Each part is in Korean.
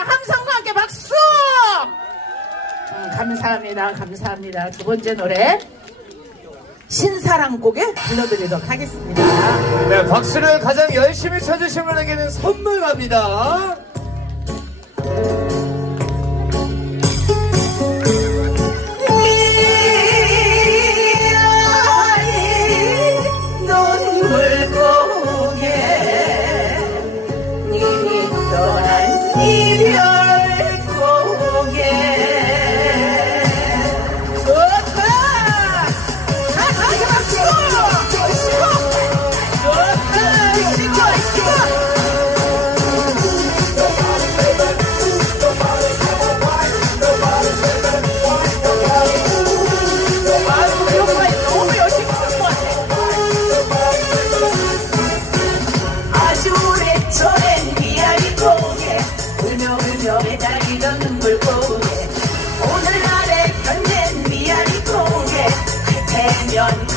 자, 함성과 함께 박수! 음, 감사합니다. 감사합니다. 두 번째 노래. 신사랑 곡에 불러드리도록 하겠습니다. 네, 박수를 가장 열심히 쳐주신 분에게는 선물 갑니다.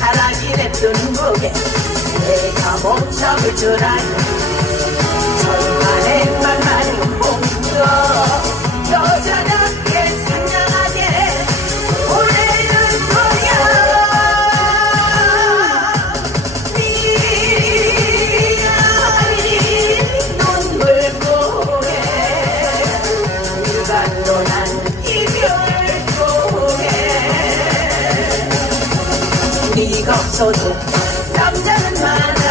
가라지 냅두는 고개. 내가 못 잡을 줄 아니 네가 없어도 남자는 많아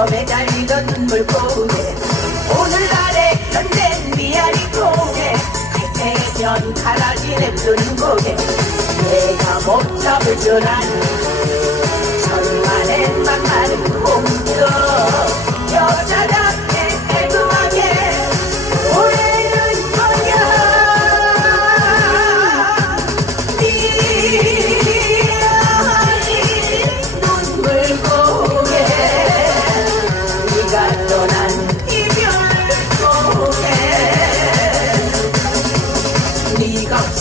울며 매달리던 눈물 고개. 오늘날에 견댄 미아리 고개. 갈대면 가라지 냅두는 고개. 내가 못 잡을 줄 아니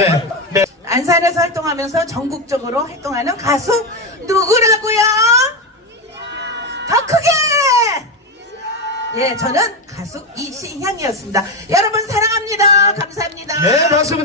네, 네. 안산에서 활동하면서 전국적으로 활동하는 가수 누구라고요? 더 크게! 예, 저는 가수 이신향이었습니다. 여러분 사랑합니다. 감사합니다. 네, 부탁드립니다.